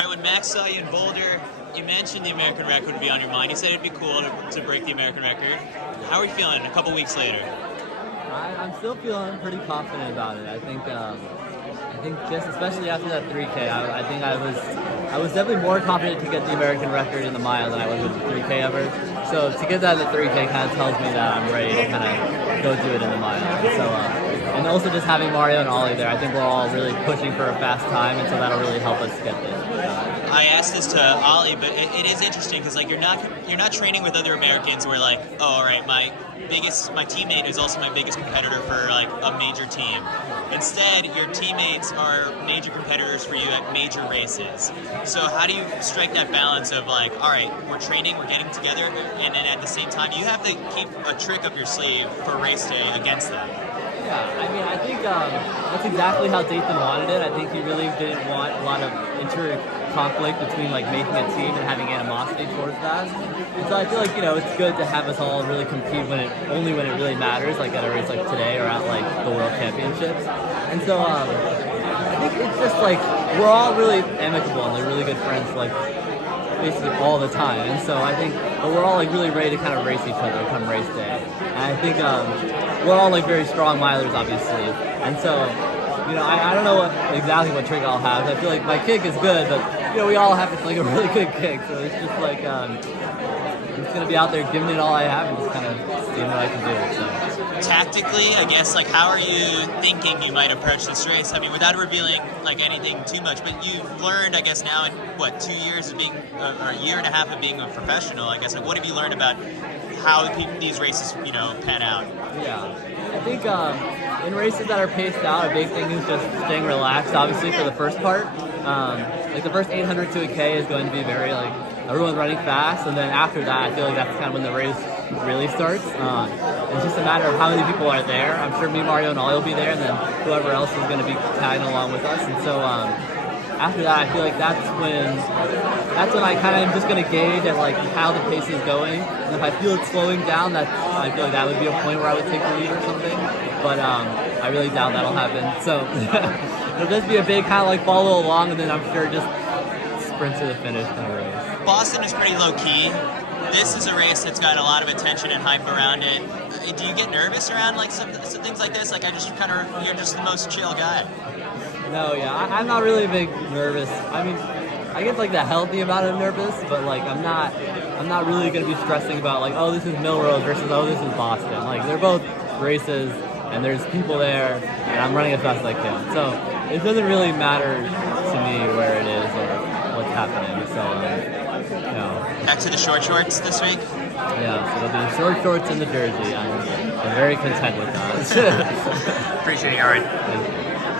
right, when Max saw you in Boulder, you mentioned the American record would be on your mind. You said it'd be cool to break the American record. How are you feeling a couple weeks later? I'm still feeling pretty confident about it. I think just especially after that 3K, I think I was definitely more confident to get the American record in the mile than I was with the 3K ever. So to get that in the 3K kind of tells me that I'm ready to kind of go do it in the mile. And so and also just having Mario and Ollie there, I think we're all really pushing for a fast time, and so that'll really help us get there. I asked this to Ollie, but it is interesting because like you're not training with other Americans where like, oh, all right, my teammate is also my biggest competitor for like a major team. Instead, your teammates are major competitors for you at major races. So how do you strike that balance of like, all right, we're training, we're getting together, and then at the same time you have to keep a trick up your sleeve for race day against them? Yeah, I mean, I think that's exactly how Dathan wanted it. I think he really didn't want a lot of conflict between like making a team and having animosity towards that. And so I feel like, it's good to have us all really compete only when it really matters, like at a race like today or at like the World Championships. And so I think it's just like we're all really amicable and they're really good friends like basically all the time. And so I think we're all like really ready to kind of race each other come race day. And I think we're all like very strong milers, obviously. And so I don't know exactly what trick I'll have. I feel like my kick is good, but we all have like a really good kick. So it's just like I'm just gonna be out there giving it all I have and just kind of seeing what I can do. So. Tactically, I guess, like how are you thinking you might approach this race? I mean, without revealing like anything too much, but you've learned, I guess, now in what 2 years of being, or a year and a half of being a professional. I guess, like, what have you learned about how these races, pan out? Yeah, I think in races that are paced out, a big thing is just staying relaxed. Obviously, for the first part, like the first 800 to a K is going to be very like everyone's running fast, and then after that, I feel like that's kind of when the race really starts. It's just a matter of how many people are there. I'm sure me, Mario, and Ollie will be there, and then whoever else is going to be tagging along with us. And so after that, I feel like that's when I kind of am just going to gauge at like how the pace is going. And if I feel it slowing down, I feel like that would be a point where I would take the lead or something. But I really doubt that'll happen. So it'll just be a big kind of like follow along, and then I'm sure just sprint to the finish kind of race. Boston is pretty low key. This is a race that's got a lot of attention and hype around it. Do you get nervous around like some things like this? Like you're just the most chill guy. No, yeah, I'm not really big nervous. I mean, I get like the healthy amount of nervous, but like I'm not really gonna be stressing about like, oh, this is Millrose versus oh, this is Boston. Like they're both races and there's people there and I'm running as fast as I can. So it doesn't really matter to me where it is or what's happening. So Back to the short shorts this week? Yeah, so the short shorts and the jersey. I'm very content with that. Appreciate it, Yared.